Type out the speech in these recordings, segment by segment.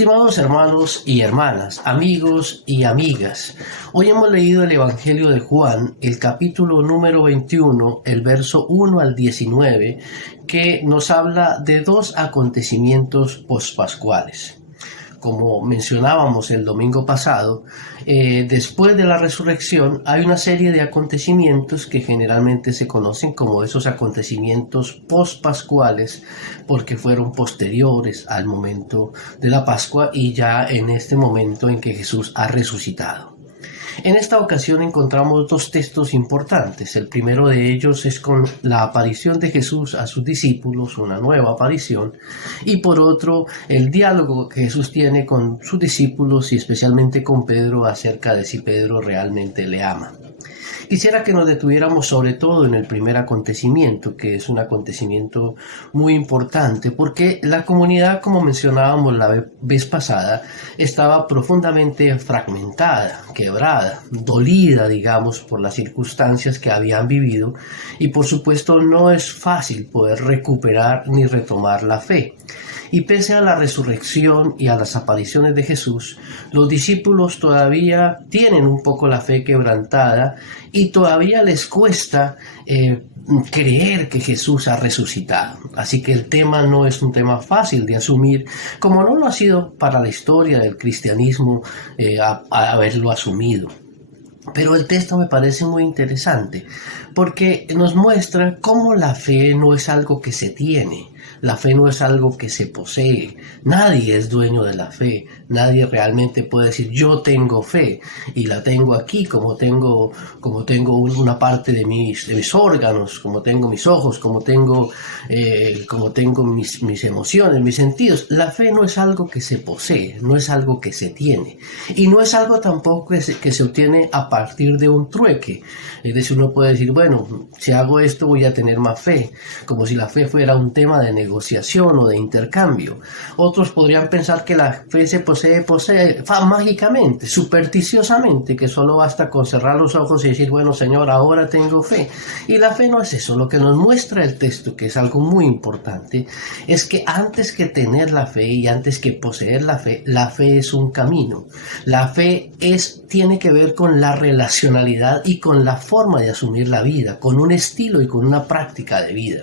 Estimados hermanos y hermanas, amigos y amigas, hoy hemos leído el Evangelio de Juan, el capítulo número 21, el verso 1 al 19, que nos habla de dos acontecimientos pospascuales. Como mencionábamos el domingo pasado, después de la resurrección hay una serie de acontecimientos que generalmente se conocen como esos acontecimientos pospascuales porque fueron posteriores al momento de la Pascua y ya en este momento en que Jesús ha resucitado. En esta ocasión encontramos dos textos importantes. El primero de ellos es con la aparición de Jesús a sus discípulos, una nueva aparición, y por otro, el diálogo que Jesús tiene con sus discípulos y especialmente con Pedro acerca de si Pedro realmente le ama. Quisiera que nos detuviéramos sobre todo en el primer acontecimiento, que es un acontecimiento muy importante, porque la comunidad, como mencionábamos la vez pasada, estaba profundamente fragmentada, quebrada, dolida, digamos, por las circunstancias que habían vivido, y por supuesto no es fácil poder recuperar ni retomar la fe. Y pese a la resurrección y a las apariciones de Jesús, los discípulos todavía tienen un poco la fe quebrantada y todavía les cuesta creer que Jesús ha resucitado. Así que el tema no es un tema fácil de asumir, como no lo ha sido para la historia del cristianismo haberlo asumido. Pero el texto me parece muy interesante porque nos muestra cómo la fe no es algo que se tiene. La fe no es algo que se posee. Nadie es dueño de la fe. Nadie realmente puede decir yo tengo fe y la tengo aquí como tengo una parte de mis órganos, como tengo mis ojos, como tengo mis emociones, mis sentidos. La fe no es algo que se posee, no es algo que se tiene y no es algo tampoco que se obtiene a partir de un trueque. Es decir, uno puede decir, bueno, si hago esto voy a tener más fe, como si la fe fuera un tema de negociación o de intercambio. Otros podrían pensar que la fe se posee mágicamente, supersticiosamente, que solo basta con cerrar los ojos y decir, bueno, Señor, ahora tengo fe. Y la fe no es eso. Lo que nos muestra el texto, que es algo muy importante, es que antes que tener la fe y antes que poseer la fe es un camino. La fe tiene que ver con la relacionalidad y con la forma de asumir la vida, con un estilo y con una práctica de vida.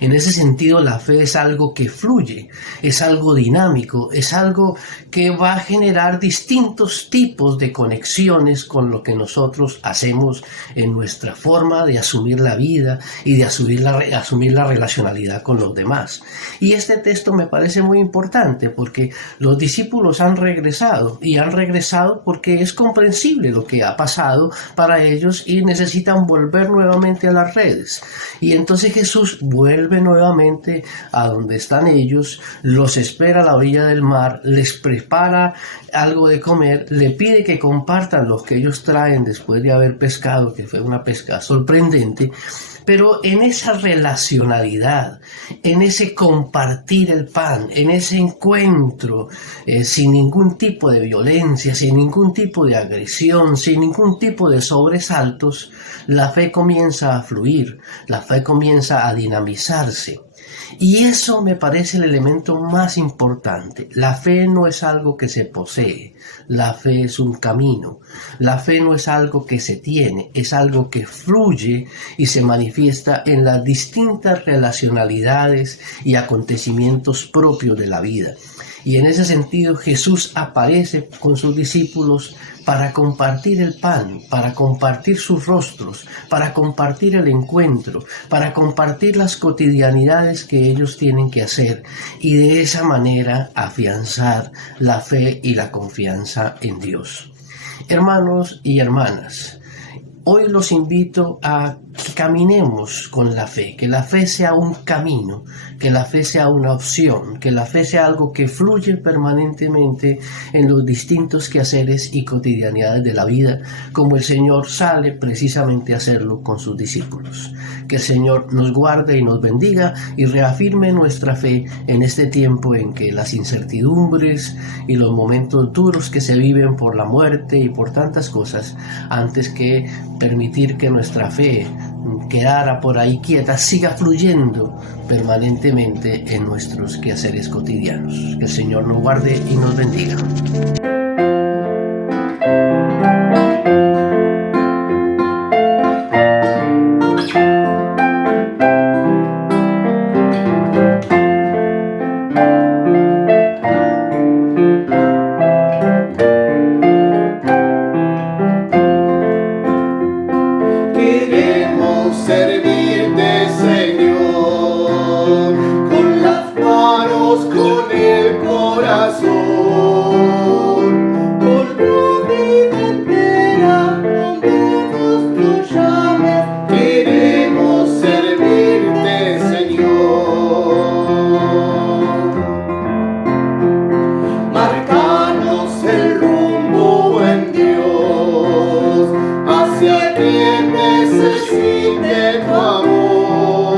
En ese sentido, la fe es algo que fluye, es algo dinámico, es algo que va a generar distintos tipos de conexiones con lo que nosotros hacemos en nuestra forma de asumir la vida y de asumir la relacionalidad con los demás. Y este texto me parece muy importante porque los discípulos han regresado porque es comprensible lo que ha pasado para ellos y necesitan volver nuevamente a las redes. Y entonces Jesús vuelve nuevamente a donde están ellos, los espera a la orilla del mar, les prepara algo de comer, le pide que compartan lo que ellos traen después de haber pescado, que fue una pesca sorprendente. Pero en esa relacionalidad, en ese compartir el pan, en ese encuentro, sin ningún tipo de violencia, sin ningún tipo de agresión, sin ningún tipo de sobresaltos, la fe comienza a fluir, la fe comienza a dinamizarse. Y eso me parece el elemento más importante. La fe no es algo que se posee, la fe es un camino. La fe no es algo que se tiene, es algo que fluye y se manifiesta en las distintas relacionalidades y acontecimientos propios de la vida. Y en ese sentido Jesús aparece con sus discípulos para compartir el pan, para compartir sus rostros, para compartir el encuentro, para compartir las cotidianidades que ellos tienen que hacer y de esa manera afianzar la fe y la confianza en Dios. Hermanos y hermanas, hoy los invito a que caminemos con la fe, que la fe sea un camino, que la fe sea una opción, que la fe sea algo que fluye permanentemente en los distintos quehaceres y cotidianidades de la vida, como el Señor sale precisamente a hacerlo con sus discípulos. Que el Señor nos guarde y nos bendiga y reafirme nuestra fe en este tiempo en que las incertidumbres y los momentos duros que se viven por la muerte y por tantas cosas, antes que permitir que nuestra fe quedara por ahí quieta, siga fluyendo permanentemente en nuestros quehaceres cotidianos. Que el Señor nos guarde y nos bendiga. Queremos servirte, Señor, con las manos, con el corazón, con la vida entera, donde vos nos llames. Queremos servirte, Señor. Marcanos el rumbo en Dios, hacia quien necesite tu amor.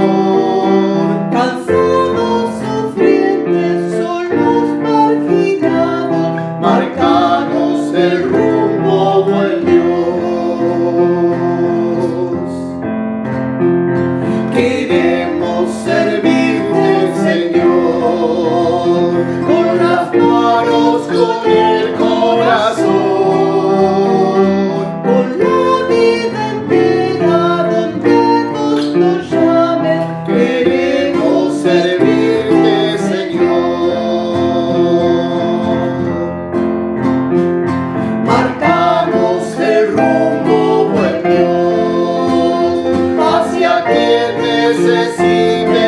Cansados, sufrientes, solos, marginados, marcanos el rumbo, buen Dios. Queremos servirte, Señor, con las manos, con el corazón, con la vida entera, donde vos nos llames. Queremos servirte, Señor. Marcanos el rumbo, buen Dios, hacia quien necesite